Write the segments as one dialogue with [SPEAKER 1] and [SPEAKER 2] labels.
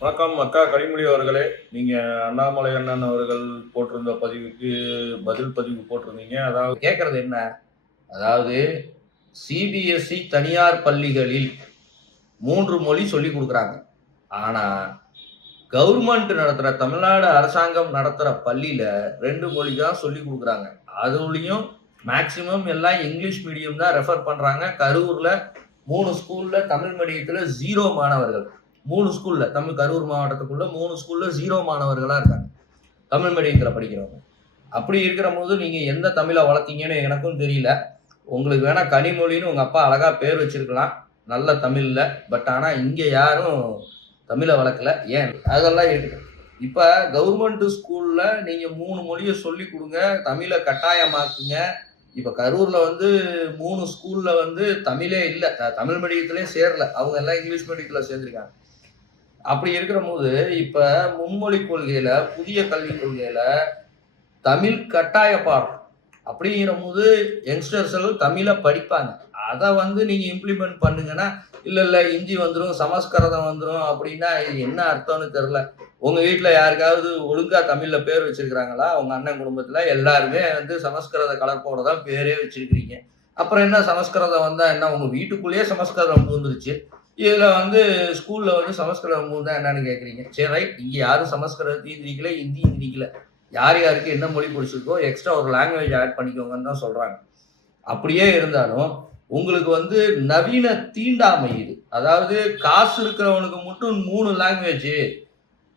[SPEAKER 1] வணக்கம் அக்கா கனிமொழி அவர்களே. நீங்க அண்ணாமலை அண்ணன் அவர்கள் போட்டிருந்த பதிவுக்கு பதில் பதிவு போட்டிருந்தீங்க. அதாவது
[SPEAKER 2] கேட்கறது என்ன? அதாவது சிபிஎஸ்இ தனியார் பள்ளிகளில் மூன்று மொழி சொல்லி கொடுக்குறாங்க. ஆனால் கவர்மெண்ட் நடத்துகிற தமிழ்நாடு அரசாங்கம் நடத்துகிற பள்ளியில் ரெண்டு மொழி தான் சொல்லி கொடுக்குறாங்க. அதுலேயும் மேக்சிமம் எல்லாம் இங்கிலீஷ் மீடியம் தான் ரெஃபர் பண்ணுறாங்க கரூரில் மூணு ஸ்கூலில் தமிழ் மீடியத்தில் ஜீரோ மாணவர்கள். மூணு ஸ்கூலில் தமிழ் கரூர் மாவட்டத்துக்குள்ள மூணு ஸ்கூலில் ஜீரோ மாணவர்களாக இருக்காங்க. தமிழ் மீடியத்தில் படிக்கிறவங்க. அப்படி இருக்கிற போது நீங்கள் எந்த தமிழை வளர்த்தீங்கன்னு எனக்கும் தெரியல. உங்களுக்கு வேணால் கனிமொழின்னு உங்கள் அப்பா அழகாக பேர் வச்சிருக்கலாம். நல்ல தமிழில் பட் ஆனால் இங்கே யாரும் தமிழை வளர்க்கல. ஏன்? அதெல்லாம் இருக்கு. இப்போ கவர்மெண்ட் ஸ்கூலில் நீங்கள் மூணு மொழியை சொல்லி கொடுங்க தமிழை கட்டாயமாக்குங்க. இப்போ கரூரில் வந்து மூணு ஸ்கூலில் வந்து தமிழே இல்லை. தமிழ் மீடியத்திலே சேரல. அவங்க எல்லாம் இங்கிலீஷ் மீடியத்தில் சேர்ந்திருக்காங்க. அப்படி இருக்கிற போது இப்போ மும்மொழி கொள்கையில் புதிய கல்விக் கொள்கையில் தமிழ் கட்டாய பாடம் அப்படிங்கிற போது யங்ஸ்டர்ஸ் எல்லாம் தமிழை படிப்பாங்க. அதை வந்து நீங்கள் இம்ப்ளிமெண்ட் பண்ணுங்கன்னா இல்லை இல்லை ஹிந்தி வந்துடும் சமஸ்கிருதம் வந்துடும் அப்படின்னா இது என்ன அர்த்தம்னு தெரில உங்கள் வீட்டில் யாருக்காவது ஒழுங்காக தமிழில் பேர் வச்சிருக்கிறாங்களா? உங்கள் அண்ணன் குடும்பத்தில் எல்லாருமே வந்து சமஸ்கிருத கலப்போட தான் பேரே வச்சிருக்கிறீங்க. அப்புறம் என்ன சமஸ்கிருதம் வந்தால் என்ன? உங்கள் வீட்டுக்குள்ளேயே சமஸ்கிருதம் பூந்துருச்சு. இதில் வந்து ஸ்கூலில் வந்து சமஸ்கிருதம் தான் என்னன்னு கேட்குறீங்க சரி ரைட் இங்கே யாரும் சமஸ்கிருதத்தையும் திணிக்கல ஹிந்தியும் திணிக்கல யார் யாருக்கு என்ன மொழி பிடிச்சிருக்கோ எக்ஸ்ட்ரா ஒரு லாங்குவேஜ் ஆட் பண்ணிக்கோங்கன்னு தான் சொல்கிறாங்க அப்படியே இருந்தாலும் உங்களுக்கு வந்து நவீன தீண்டாமை இது. அதாவது காசு இருக்கிறவனுக்கு மட்டும் மூணு லாங்குவேஜ்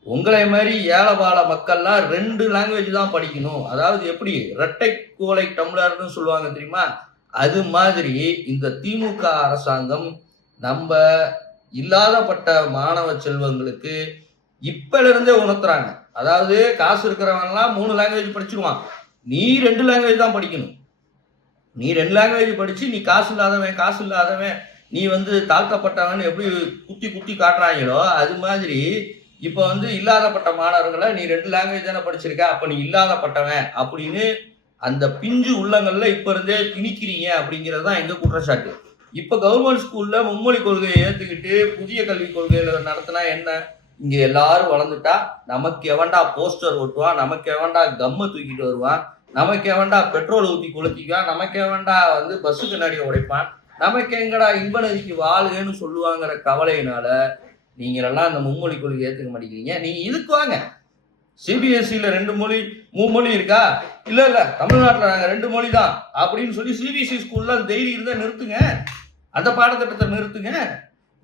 [SPEAKER 2] உங்களை மாதிரி ஏழபால மக்கள்லாம் ரெண்டு லாங்குவேஜ் தான் படிக்கணும். அதாவது எப்படி? ரெட்டை கோலை டம்ளர்னு சொல்லுவாங்க தெரியுமா? அது மாதிரி இந்த திமுக அரசாங்கம் நம்ம இல்லாதப்பட்ட மாணவ செல்வங்களுக்கு இப்பல இருந்தே உணர்த்துறாங்க. அதாவது காசு இருக்கிறவன்லாம் மூணு லாங்குவேஜ் படிச்சிருவான் நீ ரெண்டு லாங்குவேஜ் தான் படிக்கணும். நீ ரெண்டு லாங்குவேஜ் படிச்சு நீ காசு இல்லாதவன் காசு இல்லாதவன் நீ வந்து தாழ்த்தப்பட்டவன் எப்படி குத்தி குத்தி காட்டுறாங்களோ அது மாதிரி இப்போ வந்து இல்லாதப்பட்ட மாணவர்களை நீ ரெண்டு லாங்குவேஜ் தானே படிச்சிருக்க அப்போ நீ இல்லாதப்பட்டவன் அப்படின்னு அந்த பிஞ்சு உள்ளங்கள்ல இப்போ இருந்தே திணிக்கிறீங்க அப்படிங்கிறது தான் எங்க குற்றச்சாட்டு. இப்போ கவர்மெண்ட் ஸ்கூல்ல மும்மொழி கொள்கையை ஏற்றுக்கிட்டு புதிய கல்விக் கொள்கையில நடத்தினா என்ன? இங்க எல்லாரும் வளர்ந்துட்டா நமக்கு எவன்டா போஸ்டர் ஒட்டுவான் நமக்கு எவன்டா கம்மை தூக்கிட்டு வருவான் நமக்கு எவன்டா பெட்ரோல் ஊற்றி கொளுத்திக்குவான் நமக்கு எவன்டா வந்து பஸ்ஸு கண்ணாடி உடைப்பான் நமக்கு எங்கடா இன்ப நதிக்கு வாழுகன்னு சொல்லுவாங்கிற கவலையினால நீங்களெல்லாம் அந்த மும்மொழி கொள்கை ஏற்றுக்க மாட்டேங்கிறீங்க. நீங்க இதுக்கு வாங்க. சிபிஎஸ்சியில் ரெண்டு மொழி மூணு மொழி இருக்கா? இல்ல இல்ல தமிழ்நாட்டில் நாங்க ரெண்டு மொழி தான் அப்படின்னு சொல்லி சிபிஎஸ்சி ஸ்கூல்ல தைரியம் இருந்தா நிறுத்துங்க. அந்த பாடத்திட்டத்தை நிறுத்துங்க.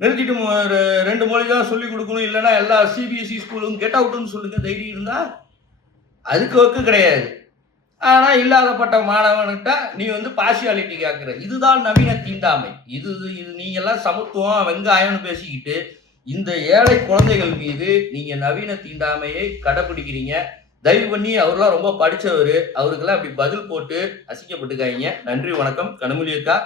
[SPEAKER 2] நிறுத்திட்டு ஒரு ரெண்டு மொழி தான் சொல்லி கொடுக்கணும். இல்லைன்னா எல்லா சிபிஎஸ்சி ஸ்கூலும் கெட் அவுட்னு சொல்லுங்க. தைரியம் இருந்தா அதுக்கு வக்கு கிடையாது. ஆனால் இல்லாதப்பட்ட மாணவன்கிட்ட நீ வந்து பார்சியாலிட்டி கேட்குற இதுதான் நவீன தீண்டாமை. இது இது நீங்கள்லாம் சமத்துவம் வெங்காயம்னு பேசிக்கிட்டு இந்த ஏழை குழந்தைகள் மீது நீங்கள் நவீன தீண்டாமையை கடைபிடிக்கிறீங்க. தயவு பண்ணி அவர்லாம் ரொம்ப படித்தவர் அவருக்கெல்லாம் அப்படி பதில் போட்டு அசிக்கப்பட்டுக்காய்ங்க நன்றி வணக்கம். கனமொழி அக்கா.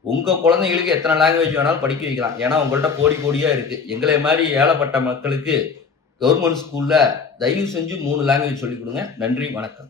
[SPEAKER 2] உங்கள் குழந்தைங்களுக்கு எத்தனை லாங்குவேஜ் வேணாலும் படிக்க வைக்கலாம். ஏன்னா உங்கள்கிட்ட கோடி கோடியாக இருக்குது எங்களை மாதிரி ஏழைப்பட்ட மக்களுக்கு கவர்மெண்ட் ஸ்கூலில் தயவு செஞ்சு மூணு லாங்குவேஜ் சொல்லிக் கொடுங்க. நன்றி வணக்கம்.